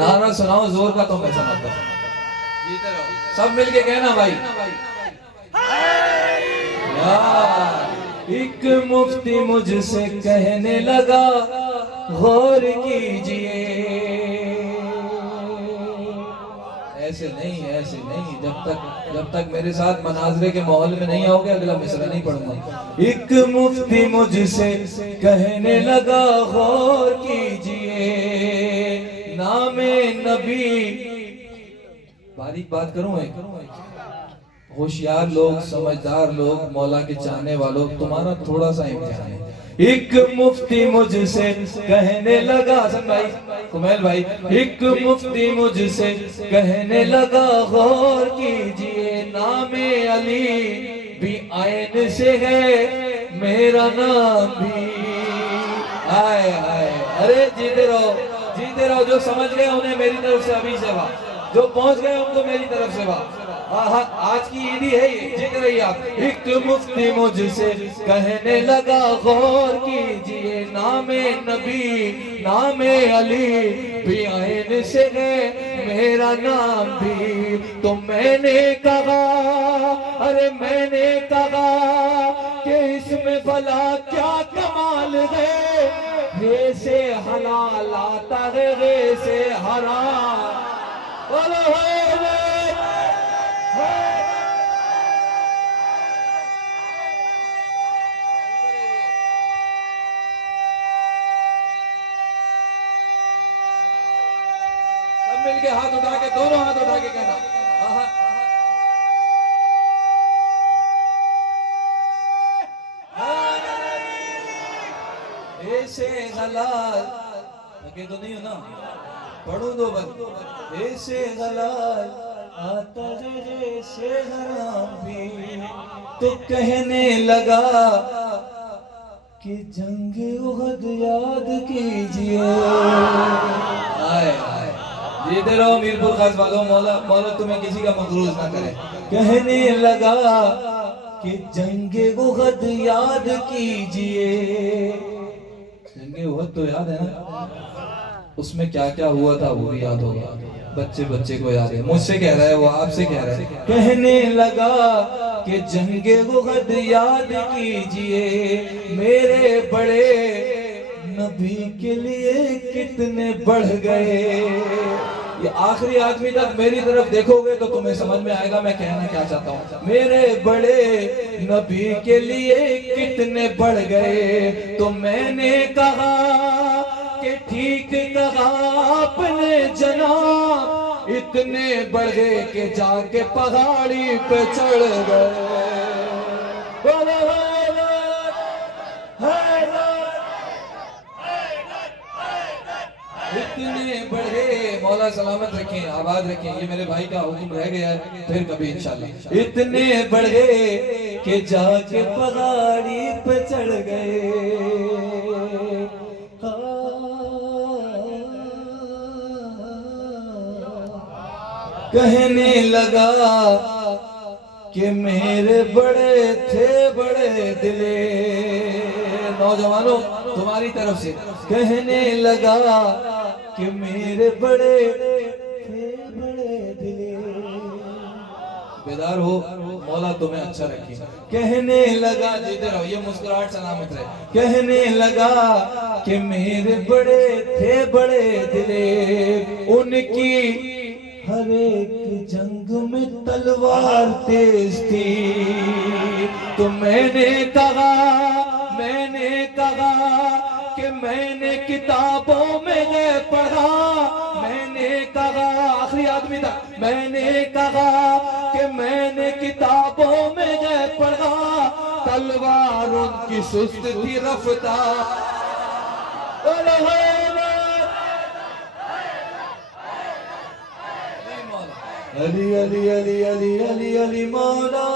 नारा सुनाओ जोर का तो मैं सुनाता हूँ। सब मिलके कहना भाई। यार एक मुफ्ती मुझसे कहने लगा गौर कीजिए। ऐसे नहीं ऐसे नहीं, जब तक मेरे साथ मनाजरे के माहौल में नहीं आओगे अगला मिसरा नहीं पढ़ूंगा। एक मुफ्ती मुझसे कहने लगा गौर कीजिए, नामे नबी। बारीक बात करूं होशियार लोग, समझदार लोग, मौला के चाहने वालों, तुम्हारा थोड़ा सा इम्तिहान है। एक मुफ्ती मुझसे कहने लगा, हसन भाई, कुमैल भाई, एक मुफ्ती मुझसे कहने लगा गौर कीजिए, नामे अली भी आयन से है, मेरा नाम भी। आए आए, अरे जीते रहो, जो समझ गए उन्हें मेरी तरफ से अभी से वाह, जो पहुंच गए उनको मेरी तरफ से वाह। आज की ईदी है ये, जीत रही आप। एक मुफ्ती मुझसे कहने लगा गौर कीजिए, नामे नबी नामे अली भी आयन से है, मेरा नाम भी। तो मैंने कहा, अरे मैंने कहा कि इसमें भला क्या कमाल है, रे से हलाल आता है, रे से हराम। बोलो सब मिलके हाथ उठा के, दोनों हाथ उठा के कहना, ऐसे हलाल लगे तो नहीं हो ना, पढ़ू दो बंद। ऐसे हलाल आता है, ऐसे हराम भी। तो कहने लगा कि जंग उहद याद कीजिए। आए आए, जीते रहो मीरपुर खास वालों, मौला तुम्हें किसी का मखरूज ना करे। कहने लगा कि जंग उहद याद कीजिए। जंग उहद तो याद है ना, उसमें क्या क्या हुआ था वो भी याद होगा, बच्चे को याद है। मुझसे कह रहा है वो, आपसे कह रहा है। कहने लगा कि जंगे उहद याद कीजिए, मेरे बड़े नबी के लिए कितने बढ़ गए। ये आखिरी आदमी तक मेरी तरफ देखोगे तो तुम्हें समझ में आएगा मैं कहना क्या चाहता हूँ। मेरे बड़े नबी के लिए कितने बढ़ गए। तो मैंने कहा कि ठीक कहा आपने जनाब, इतने बढ़ गए कि जाके पहाड़ी पे चढ़ गए। इतने बढ़े, मौला सलामत रखें, आबाद रखें। ये मेरे भाई का हुक्म रह गया है, फिर कभी इंशाल्लाह। इतने बढ़े कि जाके पहाड़ी पे चढ़ गए। कहने लगा कि मेरे बड़े थे बड़े दिले, नौजवानों तुम्हारी तरफ से कहने लगा कि मेरे बड़े थे बड़े दिले। बेदार हो, मौला तुम्हें अच्छा रखे। कहने लगा, जीते रहो, ये मुस्कुराहट सलामत रहे। कहने लगा कि मेरे बड़े थे बड़े दिले, उनकी हर एक जंग में तलवार तेज थी। तो मैंने कहा कि मैंने किताबों में ये पढ़ा। मैंने कहा, आखिरी आदमी था, मैंने कहा कि मैंने किताबों में ये पढ़ा, तलवार उनकी सुस्त थी रफ्तार। अली अली अली अली अली अली मौला।